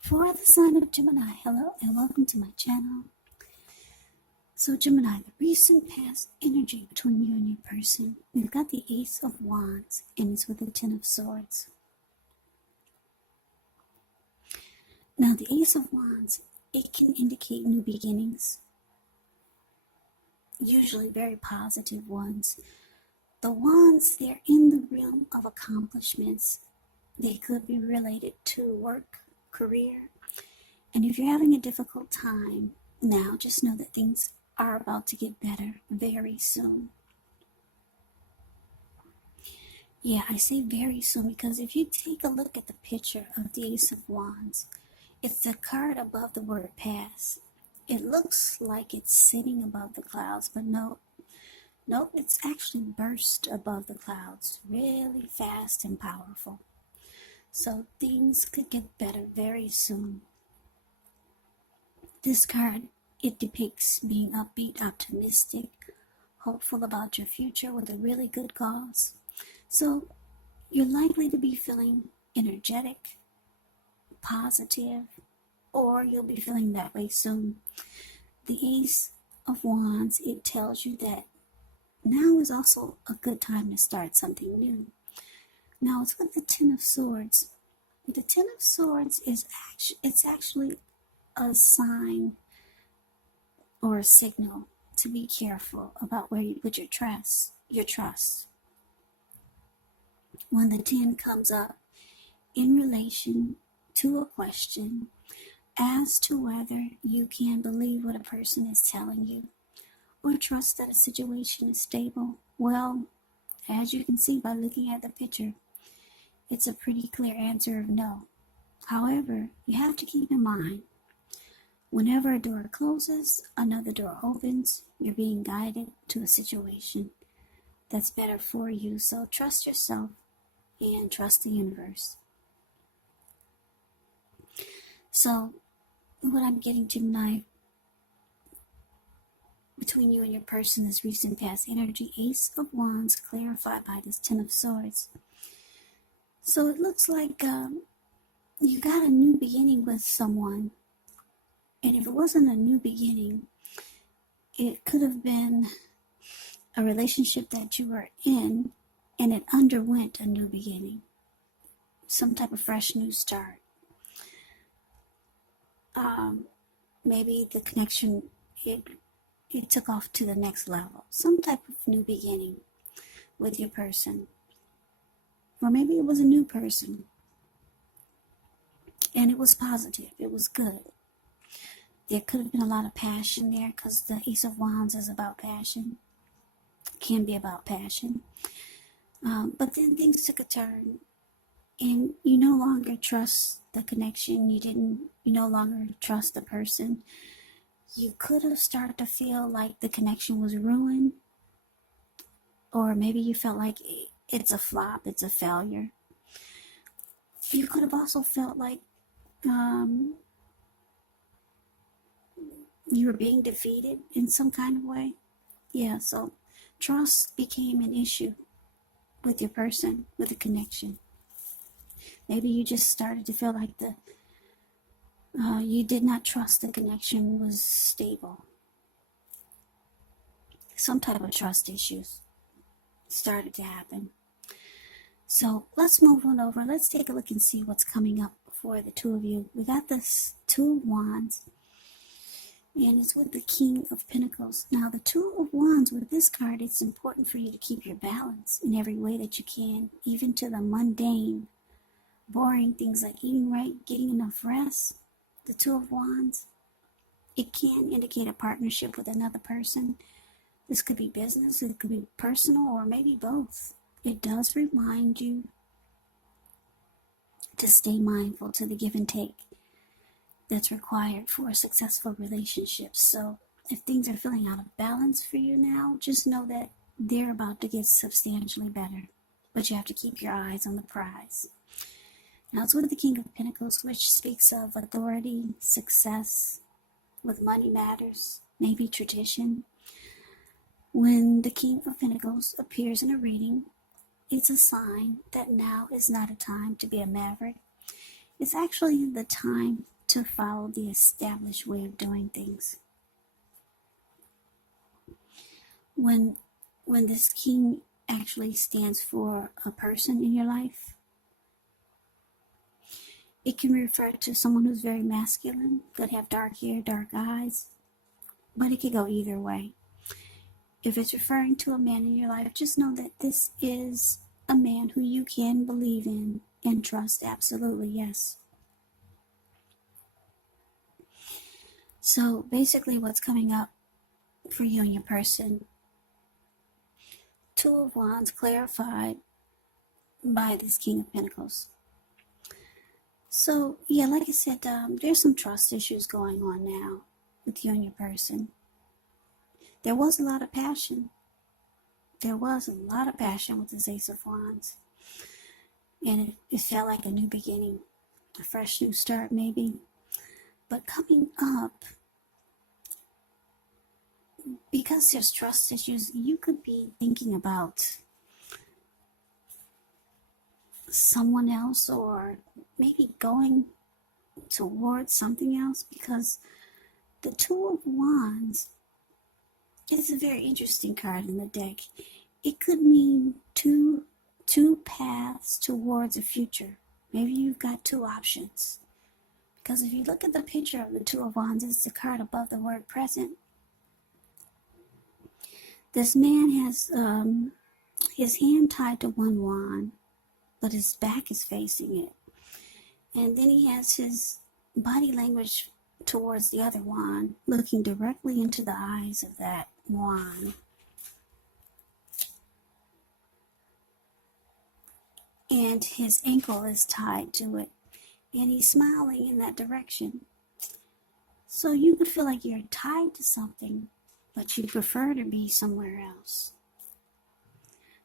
For the sign of Gemini, hello and welcome to my channel. So Gemini, the recent past energy between you and your person, we've got the Ace of Wands and it's with the Ten of Swords. Now the Ace of Wands, it can indicate new beginnings, usually very positive ones. The Wands, they're in the realm of accomplishments. They could be related to work, career. And if you're having a difficult time now, just know that things are about to get better very soon. Yeah, I say very soon because if you take a look at the picture of the Ace of Wands, it's the card above the word pass. It looks like it's sitting above the clouds, but no, it's actually burst above the clouds, really fast and powerful. So things could get better very soon. This card, it depicts being upbeat, optimistic, hopeful about your future with a really good cause. So you're likely to be feeling energetic, positive, or you'll be feeling that way soon. The Ace of Wands, it tells you that now is also a good time to start something new. Now it's with the Ten of Swords. The Ten of Swords is actually a sign or a signal to be careful about where you put your trust. When the 10 comes up in relation to a question as to whether you can believe what a person is telling you or trust that a situation is stable, well, as you can see by looking at the picture, it's a pretty clear answer of no. However, you have to keep in mind, whenever a door closes, another door opens. You're being guided to a situation that's better for you. So trust yourself and trust the universe. So what I'm getting, Gemini, between you and your person is recent past energy, Ace of Wands, clarified by this Ten of Swords. So it looks like you got a new beginning with someone. And if it wasn't a new beginning, it could have been a relationship that you were in and it underwent a new beginning. Some type of fresh new start. Maybe the connection, it took off to the next level. Some type of new beginning with your person. Or maybe it was a new person. And it was positive. It was good. There could have been a lot of passion there because the Ace of Wands is about passion. Can be about passion. But then things took a turn and you no longer trust the connection. You no longer trust the person. You could have started to feel like the connection was ruined. Or maybe you felt like it's a flop, it's a failure. You could have also felt like you were being defeated in some kind of way. Yeah, so trust became an issue with your person, with a connection. Maybe you just started to feel like you did not trust the connection was stable. Some type of trust issues started to happen. So let's move on over. Let's take a look and see what's coming up for the two of you. We got this Two of Wands. And it's with the King of Pentacles. Now, the Two of Wands, with this card, it's important for you to keep your balance in every way that you can, even to the mundane, boring things like eating right, getting enough rest. The Two of Wands, it can indicate a partnership with another person. This could be business, it could be personal, or maybe both. It does remind you to stay mindful to the give and take that's required for a successful relationship. So if things are feeling out of balance for you now, just know that they're about to get substantially better. But you have to keep your eyes on the prize. Now it's with the King of Pentacles, which speaks of authority, success, with money matters, maybe tradition. When the King of Pentacles appears in a reading, it's a sign that now is not a time to be a maverick. It's actually the time to follow the established way of doing things. When this king actually stands for a person in your life, it can refer to someone who's very masculine, could have dark hair, dark eyes, but it could go either way. If it's referring to a man in your life, just know that this is a man who you can believe in and trust. Absolutely, yes. So basically what's coming up for you and your person, Two of Wands clarified by this King of Pentacles. So yeah, like I said, there's some trust issues going on now with you and your person. There was a lot of passion. There was a lot of passion with this Ace of Wands. And it felt like a new beginning, a fresh new start maybe. But coming up, because there's trust issues, you could be thinking about someone else or maybe going towards something else, because the Two of Wands is a very interesting card in the deck. It could mean two paths towards a future. Maybe you've got two options. Because if you look at the picture of the Two of Wands, it's the card above the word present. This man has his hand tied to one wand, but his back is facing it. And then he has his body language towards the other wand, looking directly into the eyes of that wand. And his ankle is tied to it. And he's smiling in that direction. So you could feel like you're tied to something, but you prefer to be somewhere else.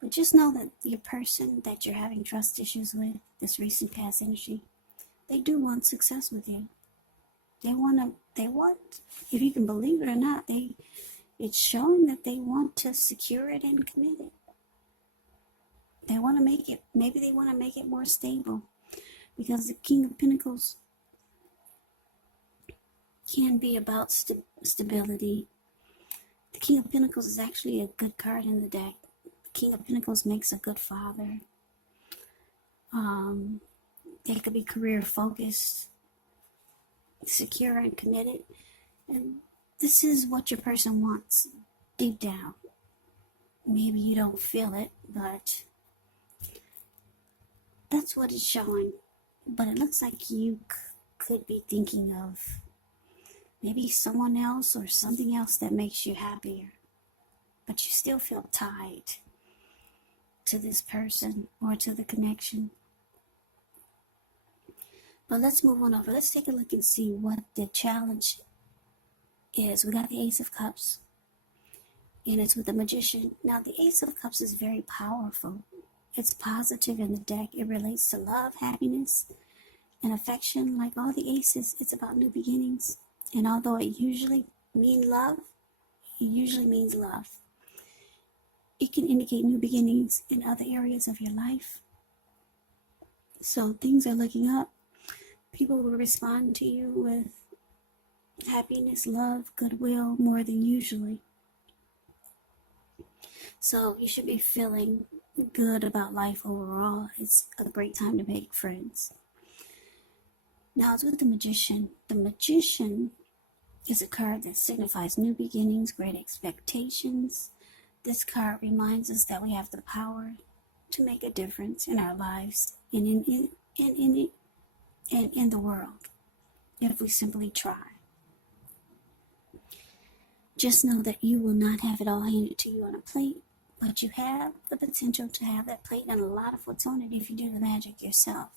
But just know that your person that you're having trust issues with, this recent past energy, they do want success with you. They want, if you can believe it or not, it's showing that they want to secure it and commit it. They want to make it, maybe they want to make it more stable, because the King of Pentacles can be about stability. The King of Pentacles is actually a good card in the deck. The King of Pentacles makes a good father. They could be career focused, secure and committed. And this is what your person wants deep down. Maybe you don't feel it, but that's what it's showing. But it looks like you could be thinking of maybe someone else or something else that makes you happier. But you still feel tied to this person or to the connection. But let's move on over. Let's take a look and see what the challenge is. We got the Ace of Cups, and it's with the Magician. Now, the Ace of Cups is very powerful. It's positive in the deck. It relates to love, happiness, and affection. Like all the aces, it's about new beginnings. And although it usually means love, it usually means love. It can indicate new beginnings in other areas of your life. So things are looking up. People will respond to you with happiness, love, goodwill, more than usually. So you should be feeling good about life overall. It's a great time to make friends. Now it's with the Magician. The Magician is a card that signifies new beginnings, great expectations. This card reminds us that we have the power to make a difference in our lives and in the world if we simply try. Just know that you will not have it all handed to you on a plate, but you have the potential to have that plate and a lot of what's on it if you do the magic yourself.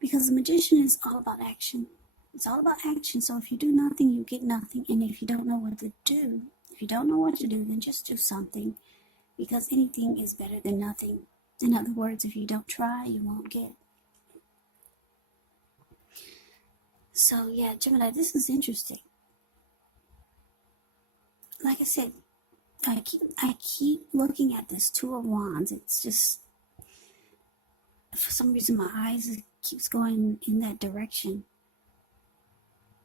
Because the Magician is all about action. It's all about action. So if you do nothing, you get nothing. And if you don't know what to do, then just do something. Because anything is better than nothing. In other words, if you don't try, you won't get. So yeah, Gemini, this is interesting. Like I said, I keep looking at this Two of Wands. It's just, for some reason, my eyes keeps going in that direction.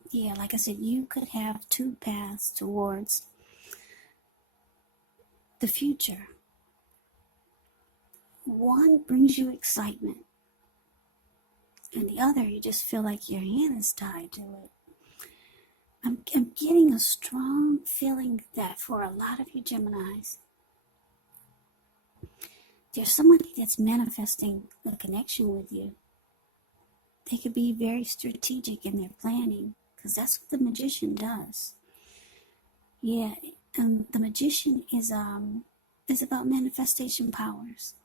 Yeah, like I said, you could have two paths towards the future. One brings you excitement, and the other, you just feel like your hand is tied to it. I'm getting a strong feeling that for a lot of you Geminis, there's somebody that's manifesting a connection with you. They could be very strategic in their planning, because that's what the magician does. Yeah, the magician is about manifestation powers.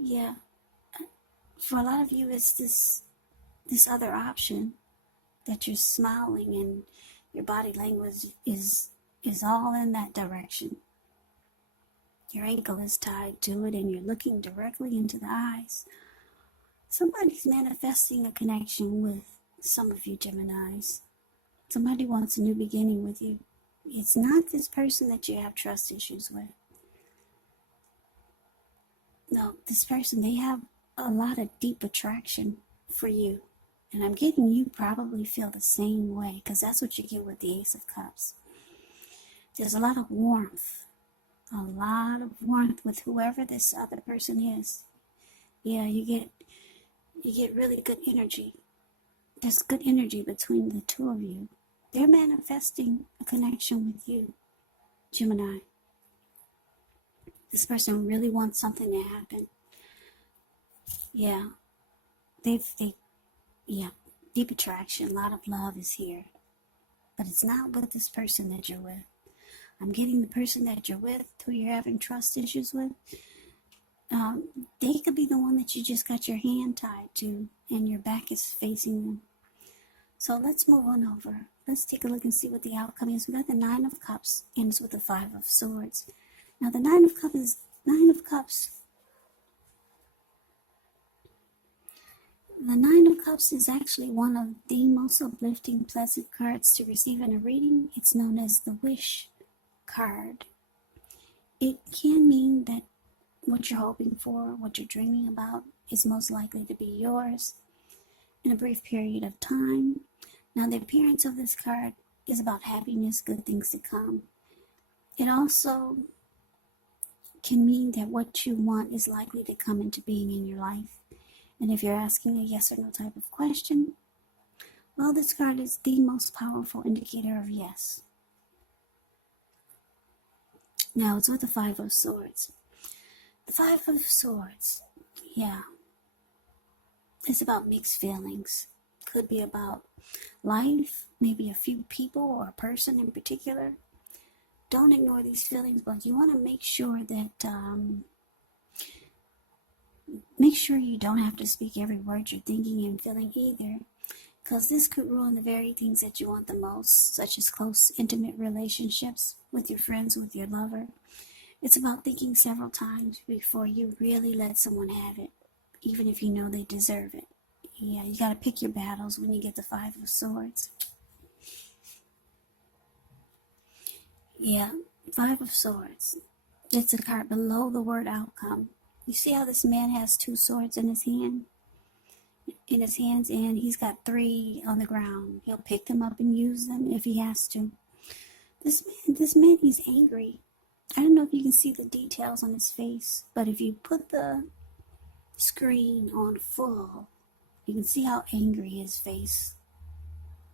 Yeah, for a lot of you, it's this other option that you're smiling and your body language is all in that direction. Your ankle is tied to it and you're looking directly into the eyes. Somebody's manifesting a connection with some of you Geminis. Somebody wants a new beginning with you. It's not this person that you have trust issues with. No, this person, they have a lot of deep attraction for you. And I'm getting you probably feel the same way, because that's what you get with the Ace of Cups. There's a lot of warmth. A lot of warmth with whoever this other person is. Yeah, you get really good energy. There's good energy between the two of you. They're manifesting a connection with you, Gemini. This person really wants something to happen. Yeah. Yeah, deep attraction, a lot of love is here. But it's not with this person that you're with. I'm getting the person that you're with, who you're having trust issues with. They could be the one that you just got your hand tied to and your back is facing them. So let's move on over. Let's take a look and see what the outcome is. We got the Nine of Cups, ends with the Five of Swords. Now the Nine of Cups The Nine of Cups is actually one of the most uplifting, pleasant cards to receive in a reading. It's known as the Wish card. It can mean that what you're hoping for, what you're dreaming about, is most likely to be yours in a brief period of time. Now, the appearance of this card is about happiness, good things to come. It also can mean that what you want is likely to come into being in your life. And if you're asking a yes or no type of question, well, this card is the most powerful indicator of yes. Now, it's with the Five of Swords. The Five of Swords, yeah, it's about mixed feelings. Could be about life, maybe a few people or a person in particular. Don't ignore these feelings, but you want to make sure that make sure you don't have to speak every word you're thinking and feeling either, because this could ruin the very things that you want the most, such as close, intimate relationships with your friends, with your lover. It's about thinking several times before you really let someone have it, even if you know they deserve it. Yeah, you got to pick your battles when you get the Five of Swords. Yeah, Five of Swords. It's a card below the word outcome. You see how this man has two swords in his hands, and he's got three on the ground. He'll pick them up and use them if he has to. This man, he's angry. I don't know if you can see the details on his face, but if you put the screen on full, you can see how angry his face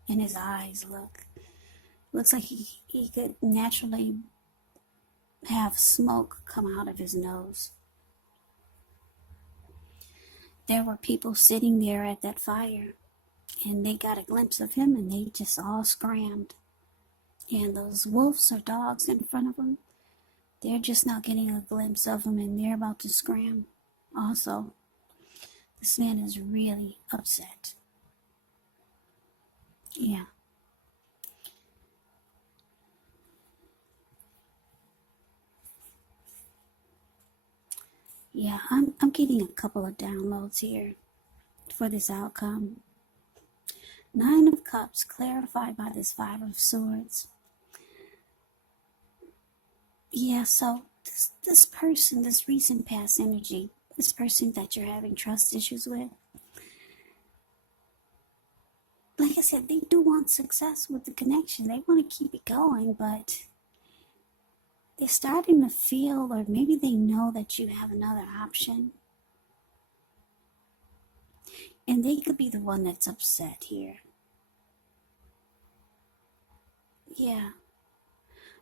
and his eyes look. Looks like he could naturally have smoke come out of his nose. There were people sitting there at that fire, and they got a glimpse of him, and they just all scrammed. And those wolves or dogs in front of them, they're just not getting a glimpse of him, and they're about to scram also. This man is really upset. Yeah. Yeah, I'm getting a couple of downloads here for this outcome. Nine of Cups clarified by this Five of Swords. Yeah, so this person, this recent past energy, this person that you're having trust issues with, like I said, they do want success with the connection. They want to keep it going, but they're starting to feel, or maybe they know that you have another option. And they could be the one that's upset here. Yeah.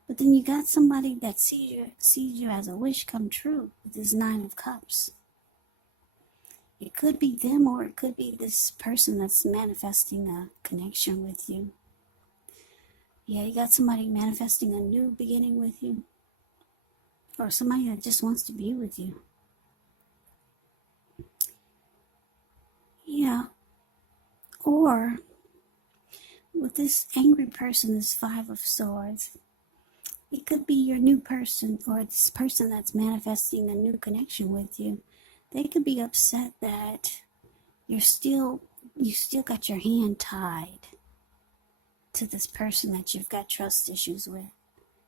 But then you got somebody that sees you as a wish come true with this Nine of Cups. It could be them, or it could be this person that's manifesting a connection with you. Yeah, you got somebody manifesting a new beginning with you, or somebody that just wants to be with you. Yeah. Or with this angry person, this Five of Swords, it could be your new person, or this person that's manifesting a new connection with you. They could be upset that you still got your hand tied to this person that you've got trust issues with.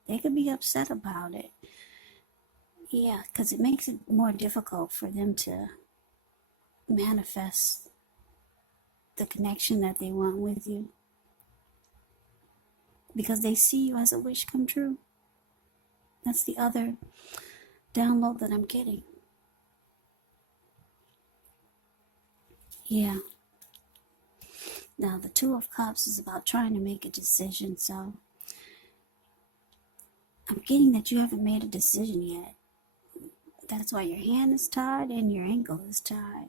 They could be upset about it. Yeah, because it makes it more difficult for them to manifest the connection that they want with you, because they see you as a wish come true. That's the other download that I'm getting. Yeah. Now, the Two of Cups is about trying to make a decision, so I'm getting that you haven't made a decision yet. That's why your hand is tied and your ankle is tied.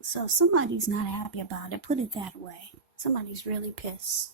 So somebody's not happy about it. Put it that way. Somebody's really pissed.